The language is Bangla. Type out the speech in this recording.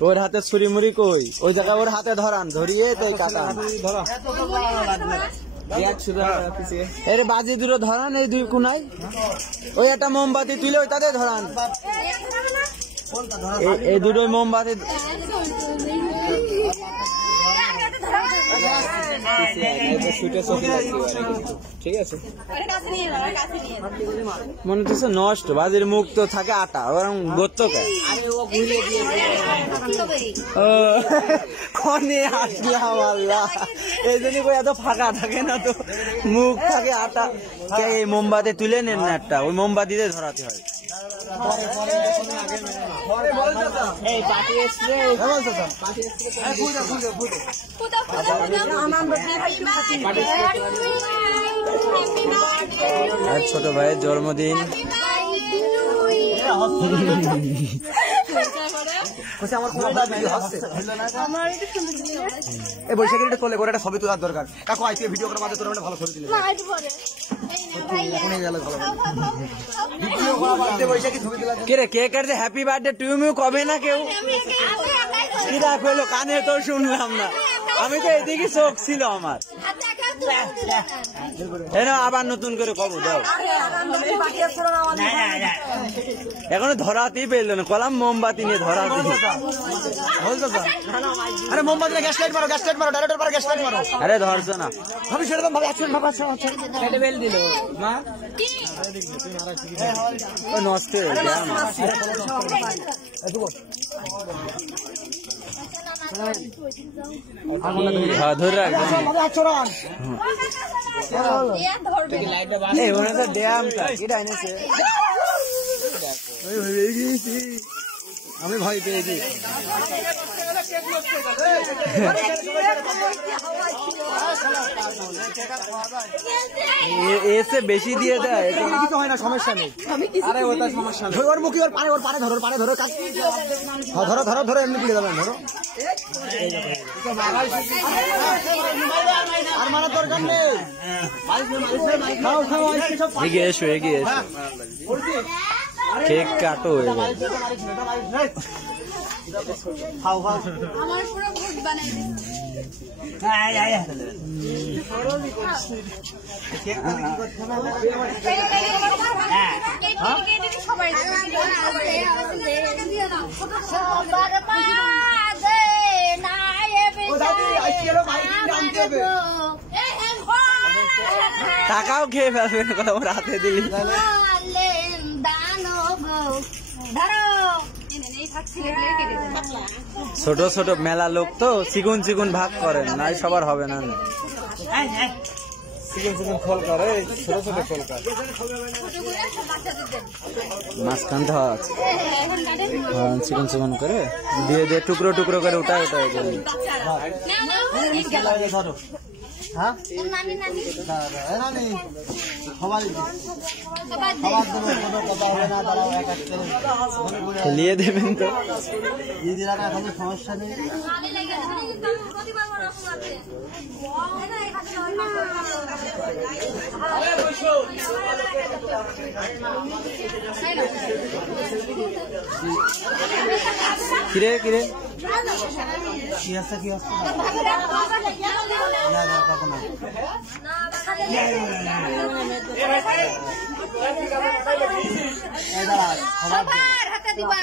ওর হাতে ছুরি মুড়ি কই ওই জায়গা ওর হাতে ধরান ধরিয়ে তাই কাটান এর বাজি দুটো ধরান এই দুই কোনায় ওই একটা মোমবাতি তুলে ওই তাদের ধরান এই দুটো মোমবাতি ঠিক আছে মনে হচ্ছে নষ্ট বাজির মুখ তো থাকে আটা ওরকম গোত্ত কনে আসলাম আল্লাহ এই জন্য এত ফাঁকা থাকে না তো মুখ থাকে আটা এই মোমবাতি তুলে নেন না একটা ওই মোমবাতিতে ধরাতে হয় ছোট ভাইয়ের জন্মদিন বৈশাখী তোলে করে একটা ছবি তোলার দরকার কাকু আইপি ভিডিও করার মাঝে তোর ভালো ছবি তুলে কে কে কাটছে হ্যাপি বার্থডে টু ইউ কবে না কেউ কি দেখলো কানে তো শুনলাম না আমি তো এদিকে চোখ ছিল আমার আবার নতুন করে কব দাও এখনো ধরাতেই পেলো না কলাম মোমবাতি নিয়ে ধরাতে আরে মোমবাতি গ্যাস লাইট মারো ডাইরেক্টর মারো গ্যাস লাইট মারো আরে ধরছো না ভাবি সেটা ভাবে আছেন বাবা ছেড়ে বেল দিল মা ও নষ্ট হয়ে গেল ধরে রাখবেন আমি ভয় পেয়েছি এসে বেশি দিয়ে দেয় কিছু হয় না সমস্যা নেই আরে ওটা সমস্যা নেই ওর মুখে ওর পারে ধরো ধরো ধরো ধরো এমনি দিয়ে দেবেন ধরো আর মারা দরকার নেই এগিয়ে এসো কেক কাটো আমার পুরো ভূত বানাই টাকাও খেয়ে ফেলবে কথা রাতে দিলি ছোট ছোট মেলা লোক তো চিকুন চিকুন ভাগ করেন নাই সবার হবে না চিকুন চিকুন খোল করে ছোট ছোট খোল করে মাঝখান চিকুন চিকুন করে দিয়ে দিয়ে টুকরো টুকরো করে উঠায় খেলিয়ে দেবেন তো সমস্যা নেই কিরে কিরে কি আছে সবার হাতে দিবা